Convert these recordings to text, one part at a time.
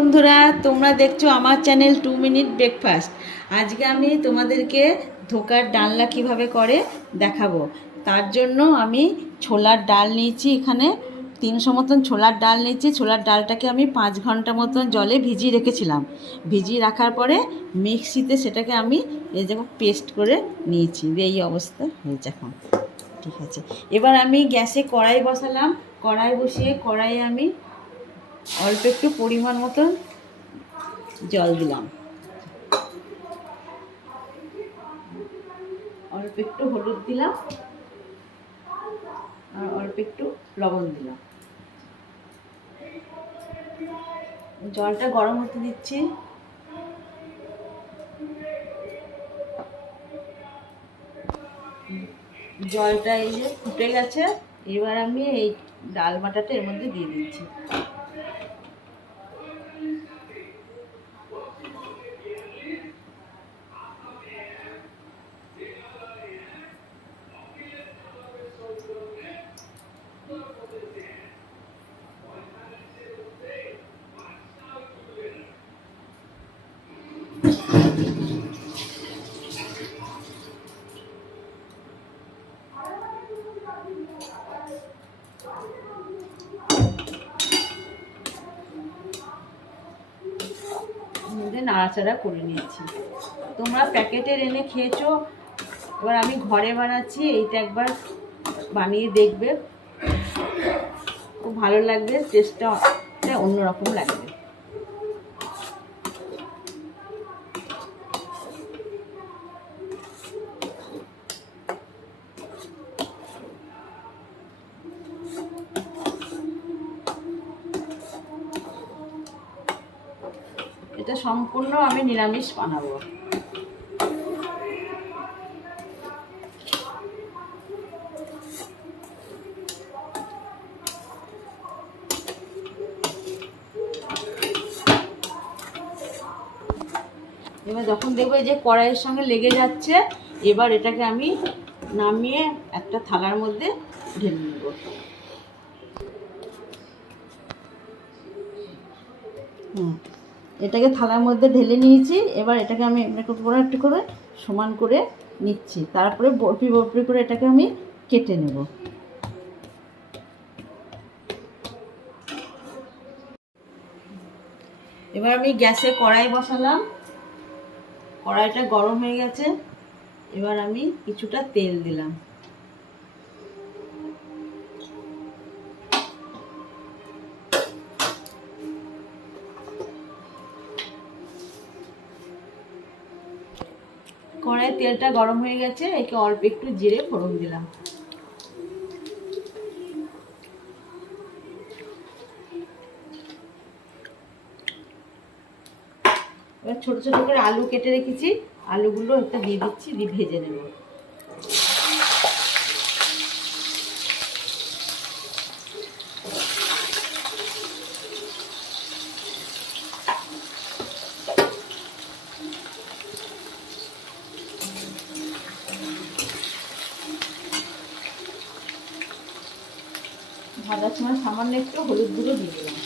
বন্ধুরা, তোমরা দেখছ আমার চ্যানেল টু মিনিট ব্রেকফাস্ট আজকে আমি তোমাদেরকে ধোকার ডালনা কীভাবে করে দেখাবো। তার জন্য আমি ছোলার ডাল নিয়েছি এখানে, তিনশো মতন ছোলার ডাল নিয়েছি। ছোলার ডালটাকে আমি পাঁচ ঘণ্টা মতন জলে ভিজিয়ে রেখেছিলাম। ভিজিয়ে রাখার পরে মিক্সিতে সেটাকে আমি এই যেমন পেস্ট করে নিয়েছি। এই অবস্থা হয়েছে এখন। ঠিক আছে। এবার আমি গ্যাসে কড়াই বসালাম। কড়াই বসিয়ে কড়াইয়ে আমি অল্প একটু পরিমাণ মতন জল দিলাম। অল্প একটু হলুদ দিলাম আর অল্প একটু লবণ দিলাম। জলটা গরম হতে দিচ্ছি। জলটা এই যে ফুটে গেছে, এবার আমি এই ডাল বাটাটা এর মধ্যে দিয়ে দিচ্ছি। মধ্যে নাড়াচাড়া করে নিয়েছি। তোমরা প্যাকেটের এনে খেয়েছো, এবার আমি ঘরে বানাচ্ছি, এইটা একবার বানিয়ে দেখবে। খুব ভালো লাগবে, টেস্টটা অন্যরকম লাগবে। এটা সম্পূর্ণ আমি নিরামিষ বানাবো। এবার যখন দেখব যে কড়াইয়ের সঙ্গে লেগে যাচ্ছে, এবার এটাকে আমি নামিয়ে একটা থালার মধ্যে ঢেলে নেব। হুম। এটাকে থালার মধ্যে ঢেলে নিয়েছি। এবার এটাকে আমি একটু একটু করে সমান করে নিচ্ছি। তারপরে বরফি বরফি করে এটাকে আমি কেটে নেব। এবার আমি গ্যাসে কড়াই বসালাম। কড়াইটা গরম হয়ে গেছে। এবার আমি কিছুটা তেল দিলাম। কড়াই তেলটা গরম হয়ে গেছে, একে অল্প একটু জিরে ফোড়ন দিলাম। এবার ছোট ছোট করে আলু কেটে রেখেছি, আলুগুলো একটা দিয়ে দিচ্ছি, দিয়ে ভেজে নেব। ভাজার সময় সামান্য একটু হলুদ গুঁড়ো দিয়ে দিলাম।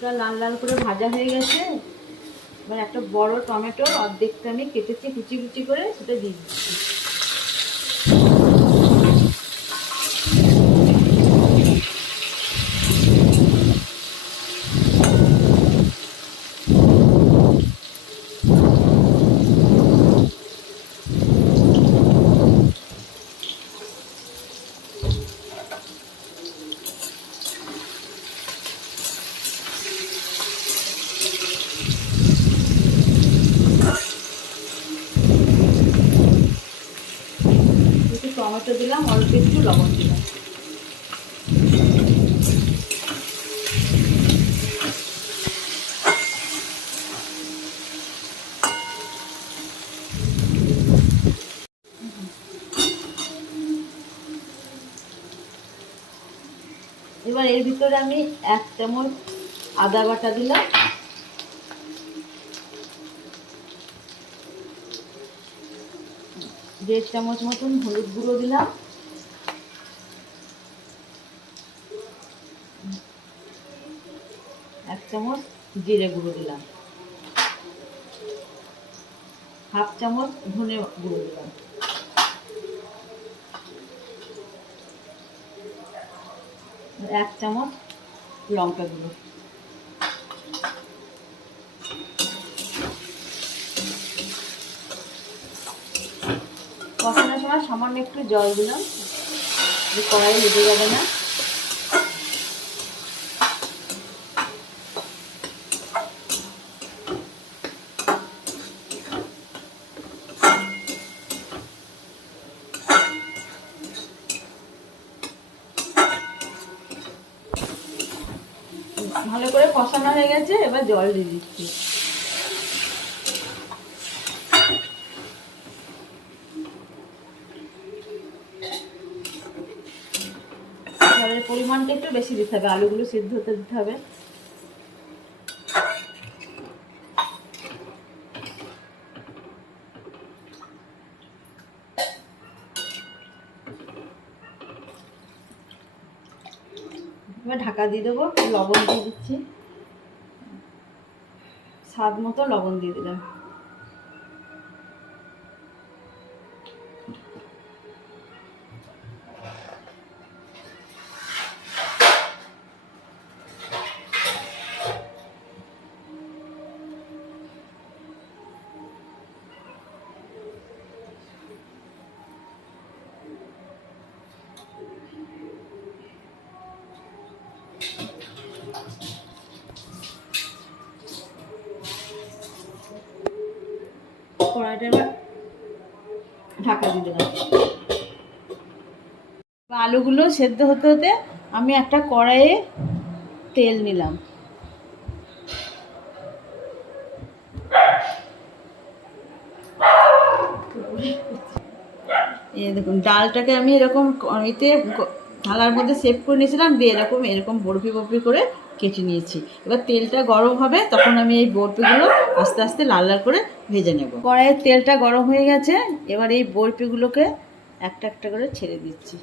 আলুটা লাল লাল করে ভাজা হয়ে গেছে। এবার একটা বড় টমেটো অর্ধেকটা আমি কেটেছি কুচি কুচি করে, সেটা দিয়ে দিচ্ছি একটু টমেটো দিলাম, অল্প একটু লবণ দিলাম। এবার এর ভিতরে আমি এক চামচ আদা বাটা দিলাম। দেড় চামচ মতন হলুদ গুঁড়ো দিলাম। এক চামচ জিরে গুঁড়ো দিলাম। হাফ চামচ ধনে গুঁড়ো দিলাম। এক চামচ লঙ্কা গুঁড়ো। কষানোর সময় সামান্য একটু জল দিলাম। কড়াই লেগে যাবে না। ভালো করে কষানো হয়ে গেছে, এবার জল দিয়ে দিচ্ছি। পরিমাণটা একটু বেশি দিতে হবে, আলুগুলো সিদ্ধ হতে দিতে হবে। ঢাকা দিয়ে দেবো লবণ দিয়ে দিচ্ছি। স্বাদ মতো লবণ দিয়ে দিলাম। আলুগুলো সেদ্ধ হতে হতে আমি একটা কড়াইয়ে তেল নিলাম। দেখুন, ডালটাকে আমি এরকম গ- থালার মধ্যে সেভ করে নিয়েছিলাম, দিয়ে এরকম এরকম বরফি বরফি করে কেটে নিয়েছি। এবার তেলটা গরম হবে, তখন আমি এই বরপিগুলো আস্তে আস্তে লাল লাল করে ভেজে নেব। কড়াইয়ের তেলটা গরম হয়ে গেছে, এবার এই বরপিগুলোকে একটা একটা করে ছেড়ে দিচ্ছি।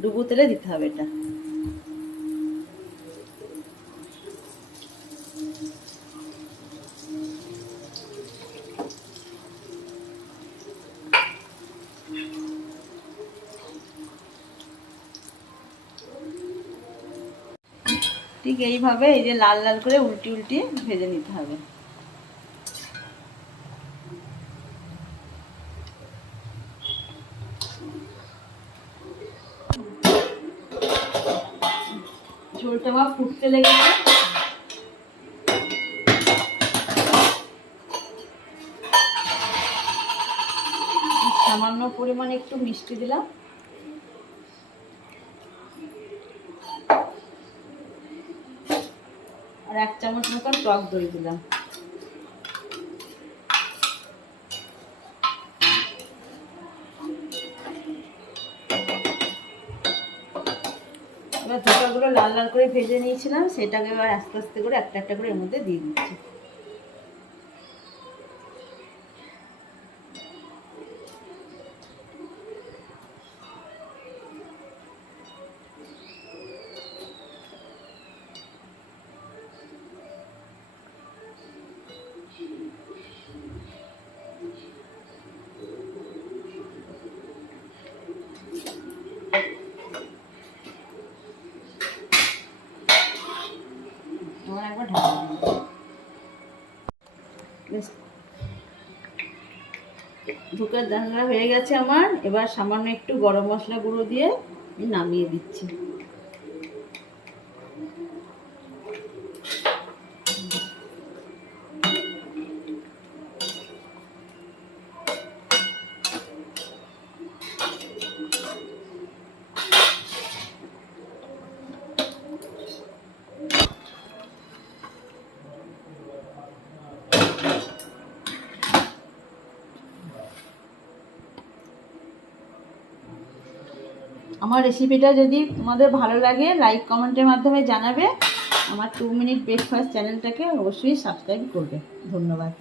ডুবো তেলে দিতে হবে এটা। ঠিক এইভাবে এই যে লাল লাল করে উল্টি উল্টি ভেজে নিতে হবে। ঝোলটা বা ফুটতে লেগেছে। সামান্য পরিমাণে একটু মিষ্টি দিলাম আর এক চামচ মতন টক দই দিলাম। এবার ধোকাগুলো লাল লাল করে ভেজে নিয়েছিলাম, সেটাকে এবার আস্তে আস্তে করে একটা একটা করে এর মধ্যে দিয়ে দিচ্ছি। ধোকার ডালনা হয়ে গেছে আমার। এবার সামান্য একটু গরম মশলা গুঁড়ো দিয়ে নামিয়ে দিচ্ছি। আমার রেসিপিটা যদি তোমাদের ভালো লাগে লাইক কমেন্টের মাধ্যমে জানাবে। আমার টু মিনিট ব্রেকফাস্ট চ্যানেলটাকে অবশ্যই সাবস্ক্রাইব করবে। ধন্যবাদ।